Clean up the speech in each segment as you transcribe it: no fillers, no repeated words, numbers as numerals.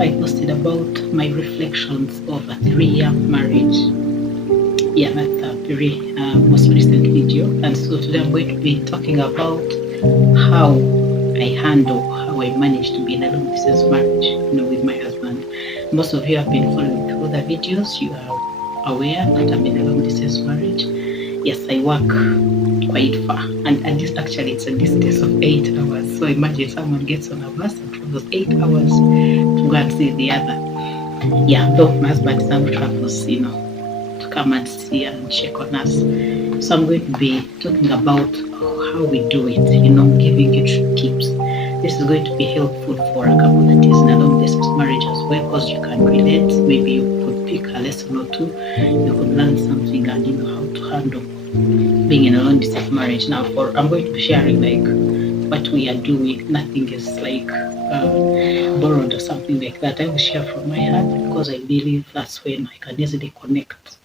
I posted about my reflections of a 3-year marriage. Yeah, that's a very most recent video. And so today I'm going to be talking about how how I managed to be in a long distance marriage, with my husband. Most of you have been following through the videos. You are aware that I'm in a long distance marriage. Yes, I work quite far, and this actually it's a distance of 8 hours. So imagine someone gets on a bus and travels 8 hours to go and see the other. Yeah, though my husband some travels, to come and see and check on us. So I'm going to be talking about how we do it, giving you tips. This is going to be helpful for a couple that is in a long distance marriage as well, because you can relate. Maybe you could pick a lesson or two, you could learn something, and how to handle being in a long distance marriage. Now, I'm going to be sharing like what we are doing. Nothing is like borrowed or something like that. I will share from my heart because I believe that's when I can easily connect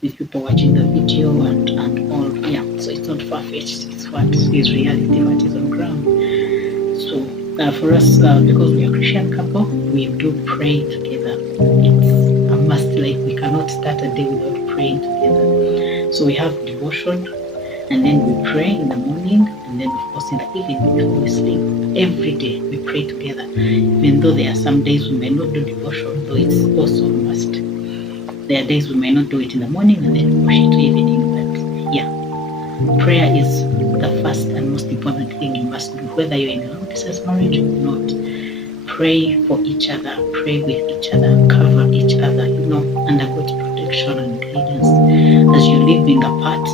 with people watching the video and all. Yeah, so it's not far-fetched. It's what is reality, what is on ground. So for us, because we are a Christian couple, we do pray together. It's a must. Like we cannot start a day without praying together. So we have devotion, and then we pray in the morning, and then of course in the evening before we sleep. Every day we pray together, even though there are some days we may not do devotion, though it's also a must. There are days we may not do it in the morning and then push it to evening, but yeah, prayer is the first and most important thing you must do, whether you're in a long distance marriage or not. Pray for each other, pray with each other, cover each other, under God's protection and guidance. As you're living apart,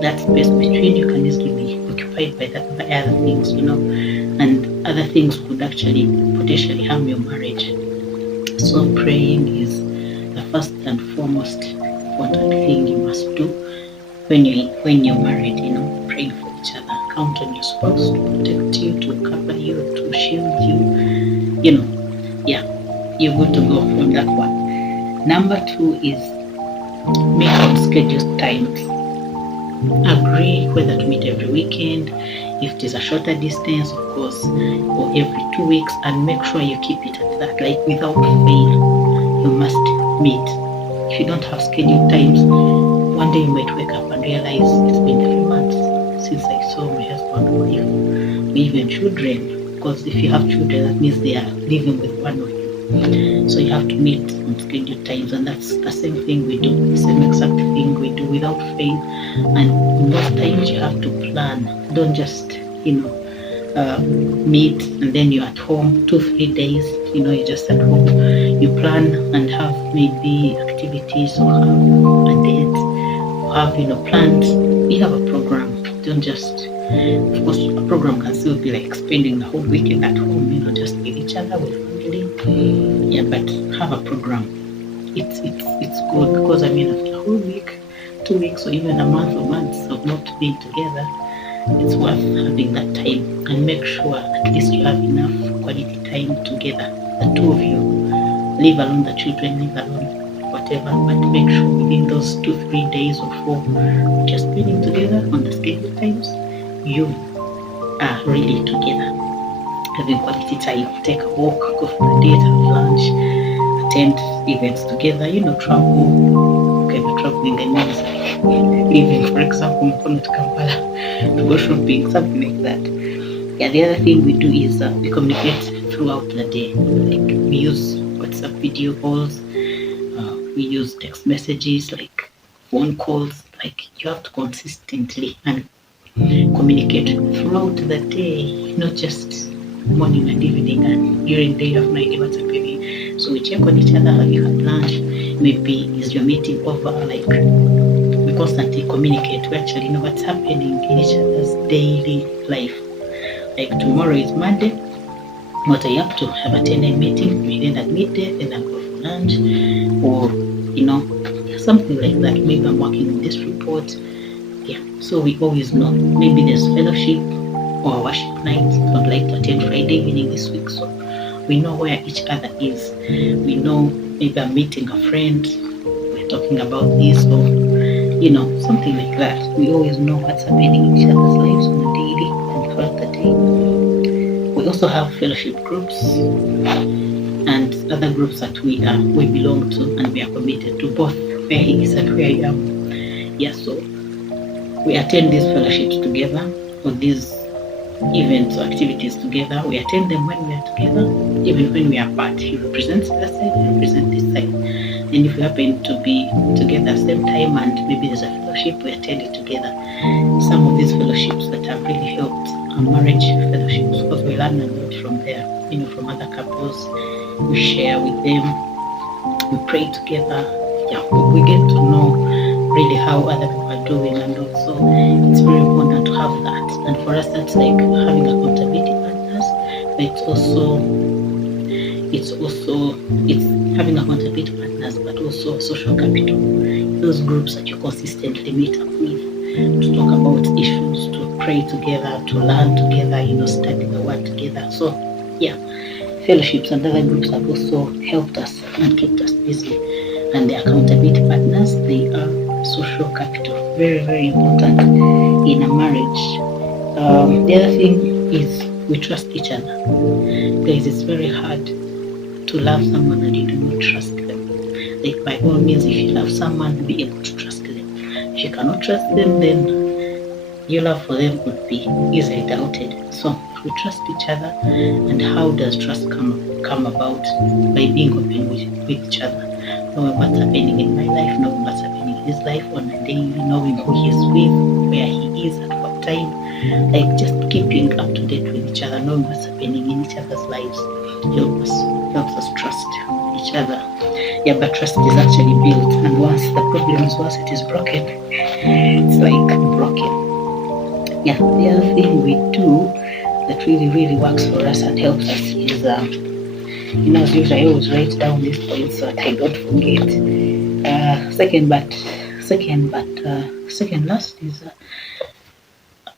that space between you can easily be occupied by other things, and other things could actually potentially harm your marriage. So praying is the first and foremost important thing you must do when you're married, praying for each other. Count on your spouse to protect you, to cover you, to shield you, yeah, you're good to go on that one. Number 2 is make on scheduled times. Agree whether to meet every weekend, if it is a shorter distance, of course, or every 2 weeks, and make sure you keep it at that, like without fail. You must meet. If you don't have scheduled times, one day you might wake up and realize it's been 3 months since I saw my husband or even children, because if you have children, that means they are living with one of you. So you have to meet on scheduled times, and that's the same thing we do, the same exact thing we do without fail. And most times you have to plan. Don't just, meet and then you're at home 2-3 days, you're just at home. You plan and have maybe activities or have a date or have, plans. You have a program. Don't just, of course, a program can still be like spending the whole weekend at home, just with each other, with family. Yeah, but have a program. It's good, because after a whole week, 2 weeks, or even a month or months of not being together, it's worth having that time. And make sure at least you have enough quality time together, the two of you. Leave alone the children, leave alone whatever, but make sure within those 2-3 days or 4 just spending together on the scheduled times, you are really together, having quality time. Take a walk, go for a date, have lunch, attend events together, travel. Okay, the traveling means leaving, for example, Mukono to Kampala to go shopping, something like that. Yeah, the other thing we do is we communicate throughout the day. Like we use WhatsApp video calls, we use text messages, like phone calls. Like you have to consistently and communicate throughout the day, not just morning and evening, and during the day you have no idea what's happening. So we check on each other. Have you had lunch? Maybe is your meeting over? Like we constantly communicate. We actually know what's happening in each other's daily life. Like tomorrow is Monday. What are you up to? Have a 10 a.m. meeting. We end at midday, then I'll go for lunch, or something like that. Maybe I'm working on this report. Yeah, so we always know. Maybe there's fellowship or worship night. I'd like to attend Friday evening this week, so we know where each other is. We know maybe I'm meeting a friend. We're talking about this, or something like that. We always know what's happening in each other's lives on a daily and throughout the day. We also have fellowship groups, and other groups that we belong to, and we are committed to, both where he is and where I am. Yeah, so we attend these fellowships together, or these events or activities together. We attend them when we are together, even when we are apart. He represents this side, I represent this side. And if we happen to be together at the same time and maybe there's a fellowship, we attend it together. Some of these fellowships that have really helped are marriage fellowships, because we learn a lot from there, from other couples. We share with them, we pray together. Yeah, we get to know really how other people are doing, and also it's very important to have that. And for us, that's like having accountability partners, but it's having accountability partners, but also social capital, those groups that you consistently meet up with to talk about issues, to pray together, to learn together, study the word together. So yeah, fellowships and other groups have also helped us and kept us busy. And the accountability partners, they are social capital, very, very important in a marriage. The other thing is we trust each other. Guys, it's very hard to love someone and you do not trust them. Like, by all means, if you love someone, be able to trust them. If you cannot trust them, then your love for them could be easily doubted. So we trust each other. And how does trust come about? By being open with each other, knowing what's happening in my life, knowing what's happening in his life on a daily, knowing who he is with, where he is at what time, like just keeping up to date with each other, knowing what's happening in each other's lives helps us trust each other. Yeah, but trust is actually built, and once it is broken, it's like broken. Yeah, the other thing we do that really, really works for us and helps us is as usual, I always write down these points so that I don't forget. Second last is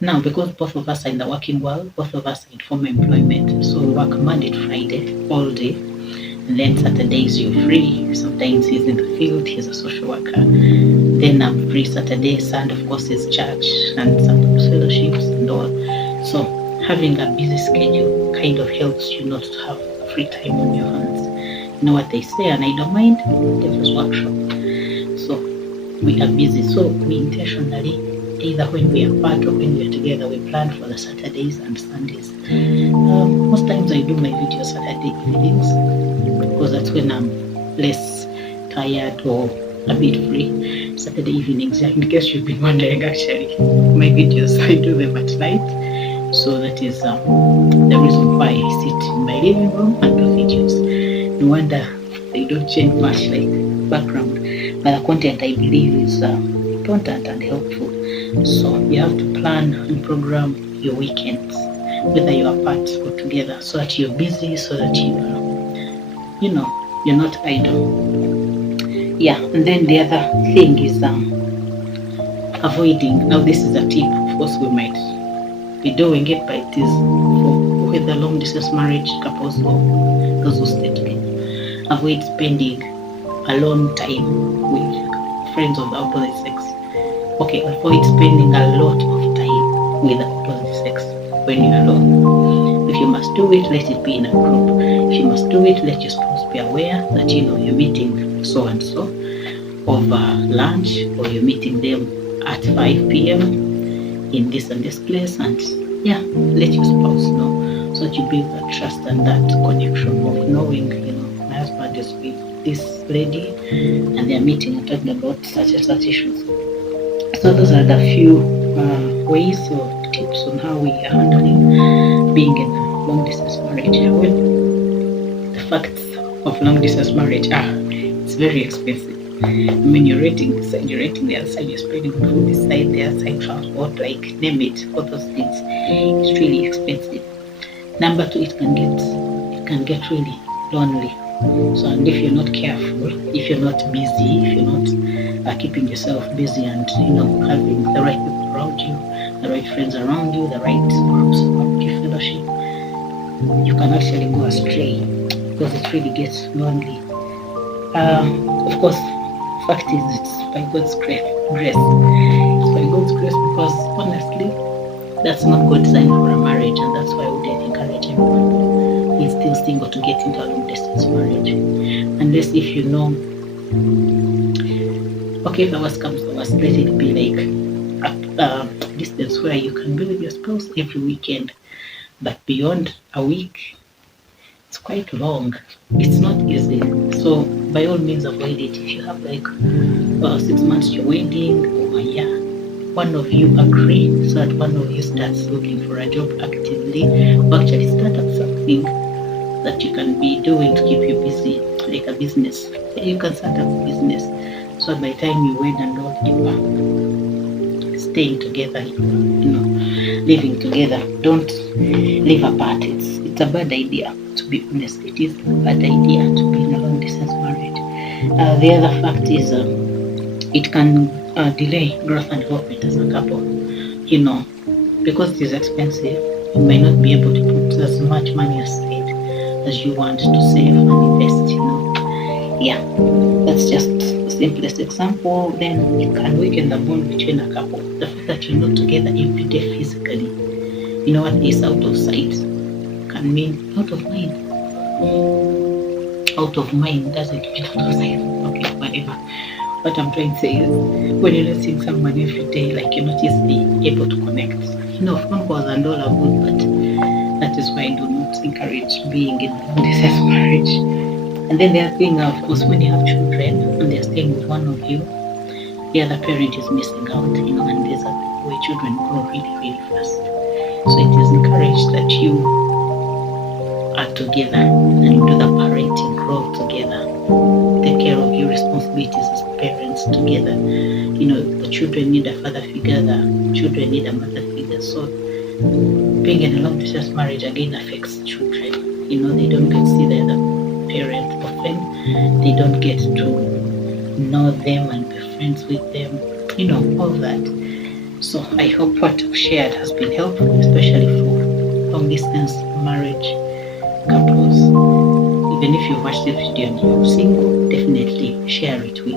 now, because both of us are in the working world, both of us are in formal employment, so we work Monday to Friday all day, and then Saturdays you're free. Sometimes he's in the field, he's a social worker. Then I'm free Saturday. Sunday, of course, is church and sometimes fellowships and all. So having a busy schedule kind of helps you not to have free time on your hands. You know what they say, an idle mind, devil's workshop. So we are busy. So we intentionally, either when we are apart or when we are together, we plan for the Saturdays and Sundays. Most times I do my videos Saturday evenings because that's when I'm less tired or a bit free. Saturday evenings, in case you've been wondering, actually, my videos, I do them at night. So that is the reason why I sit in my living room and do videos. No wonder they don't change much, like background. But the content, I believe, is important and helpful. So you have to plan and program your weekends, whether you are apart or together, so that you're busy, so that you're not idle. Yeah, and then the other thing is avoiding. Now this is a tip. Of course, we might be doing it, but it is for whether long distance marriage couples or those who stay together. Avoid spending alone time with friends of the opposite sex. Okay, avoid spending a lot of time with the opposite sex when you're alone. If you must do it, let it be in a group. If you must do it, let your spouse be aware that you're meeting so and so over lunch, or you're meeting them at 5 p.m. in this and this place, and yeah, let your spouse know, so that you build that trust and that connection of knowing, my husband is with this lady and they're meeting and talking about such and such issues. So those are the few ways or tips on how we are handling being in a long distance marriage. Well, the facts of long distance marriage are, it's very expensive. You're renting this side, you're renting the other side, you're spending on food this side, the other side, transport, like name it, all those things. It's really expensive. Number two, it can get really lonely. So, and if you're not careful, if you're not busy, if you're not keeping yourself busy and having the right people around you, the right friends around you, the right groups around you, fellowship, you can actually go astray because it really gets lonely. Of course, fact is, it's by God's grace. It's by God's grace, because honestly, that's not God's design for a marriage, and that's why I wouldn't encourage everyone. His still single to get into a long distance marriage. Unless if you know, okay, if the worst comes to worst, let it be like a distance where you can be with your spouse every weekend. But beyond a week, it's quite long. It's not easy. So by all means avoid it. If you have like 6 months to your wedding or a year, one of you agree so that one of you starts looking for a job actively, or actually start up something that you can be doing to keep you busy, like a business. You can start up a business so by the time you wed and all, you are staying together, living together. Don't live apart. It's a bad idea, to be honest. It is a bad idea to be in a long distance marriage. The other fact is it can delay growth and development as a couple, because it is expensive. You may not be able to put as much money aside as you want to save and invest. Yeah, that's just the simplest example. Then it can weaken the bond between a couple. The fact that you're not together every day physically, what is out of sight can mean out of mind. Out of mind doesn't mean out of sight. Okay, whatever. What I'm trying to say is, when you're not seeing someone every day, like you're not easily able to connect. Phone calls and all are good, but that is why I do not encourage being in a long distance marriage. And then the other thing, of course, when you have children and they're staying with one of you, the other parent is missing out, and there's a way children grow really, really fast. So it is encouraged that you are together and do the parenting role together. Take care of your responsibilities as parents together. The children need a father figure, the children need a mother figure. So being in a long distance marriage again affects children. They don't get to see the other parent often. They don't get to know them and be friends with them. All that. So I hope what I've shared has been helpful, especially for long distance marriage couples. Even if you watch this video and you're single, definitely share it with